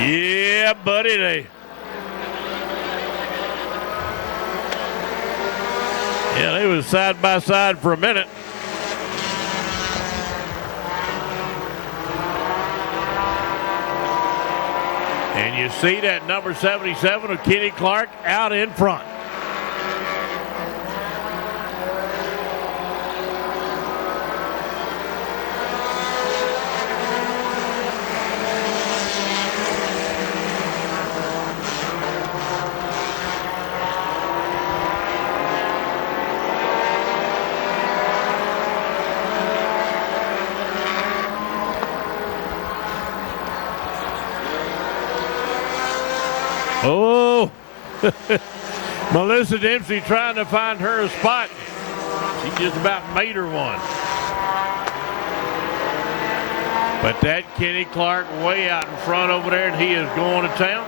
Yeah, buddy, they was side by side for a minute. And you see that number 77 of Kenny Clark out in front. Oh, Melissa Dempsey trying to find her a spot. She just about made her one. But that Kenny Clark way out in front over there, and he is going to town.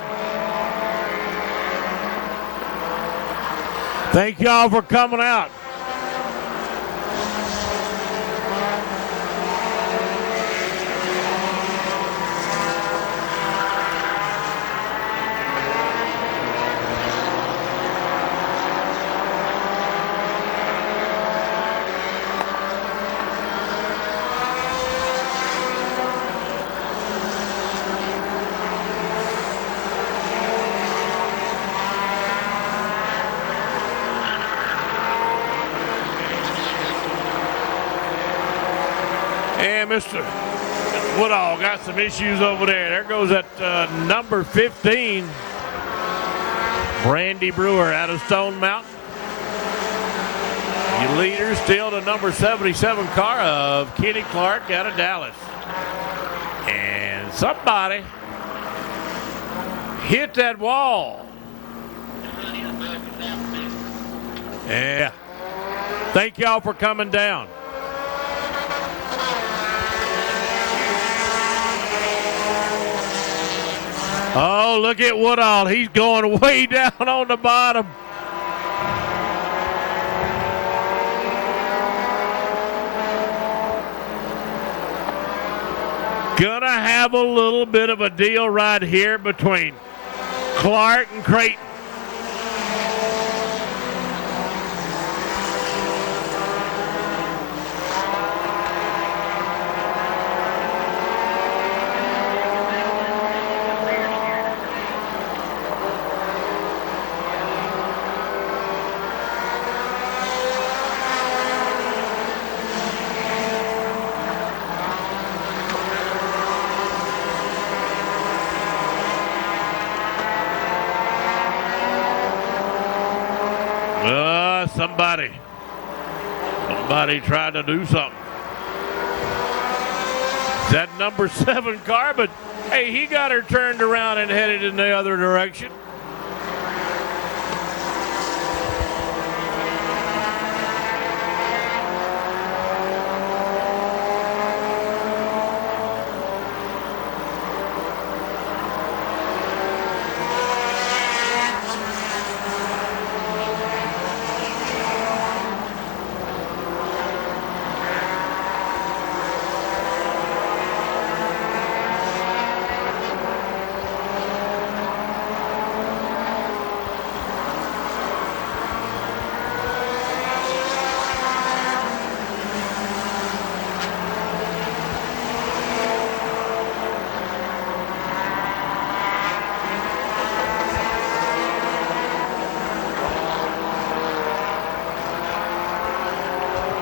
Thank y'all for coming out. And Mr. Woodall got some issues over there. There goes that number 15, Brandy Brewer out of Stone Mountain. Your leader still the number 77 car of Kenny Clark out of Dallas. And somebody hit that wall. Yeah. Thank y'all for coming down. Oh, look at Woodall. He's going way down on the bottom. Gonna have a little bit of a deal right here between Clark and Creighton. Somebody tried to do something. That number 7 car, but hey, he got her turned around and headed in the other direction.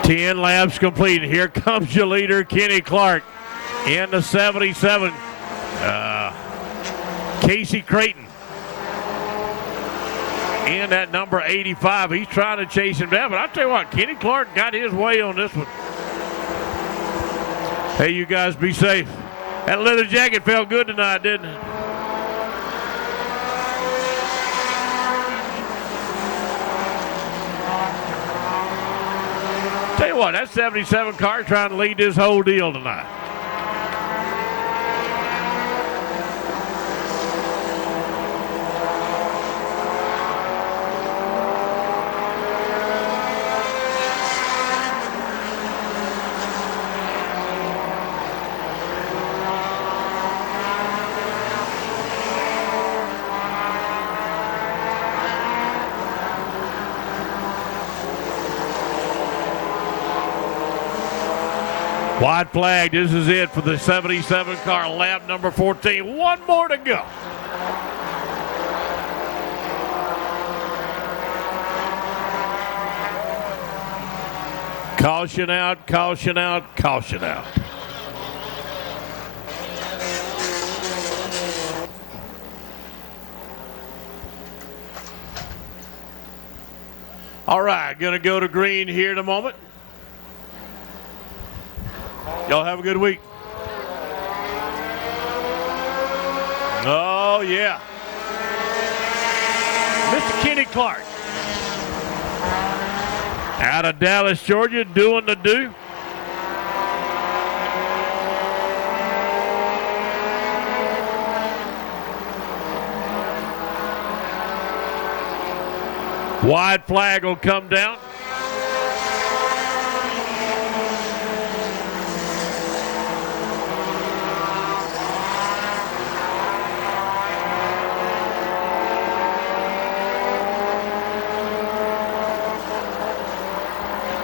Ten laps complete. Here comes your leader, Kenny Clark, in the 77. Casey Creighton in that number 85. He's trying to chase him down, but I'll tell you what, Kenny Clark got his way on this one. Hey, you guys be safe. That leather jacket felt good tonight, didn't it? Tell you what, that 77 car trying to lead this whole deal tonight. Wide flag. This is it for the 77 car, lap number 14. One more to go. Caution out, caution out, caution out. All right, going to go to green here in a moment. Y'all have a good week. Oh, yeah. Mr. Kenny Clark. Out of Dallas, Georgia, doing the do. Wide flag will come down.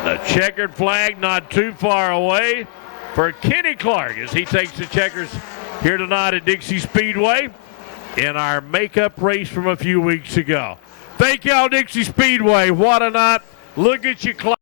The checkered flag not too far away for Kenny Clark as he takes the checkers here tonight at Dixie Speedway in our makeup race from a few weeks ago. Thank y'all, Dixie Speedway. What a night. Look at you, Clark.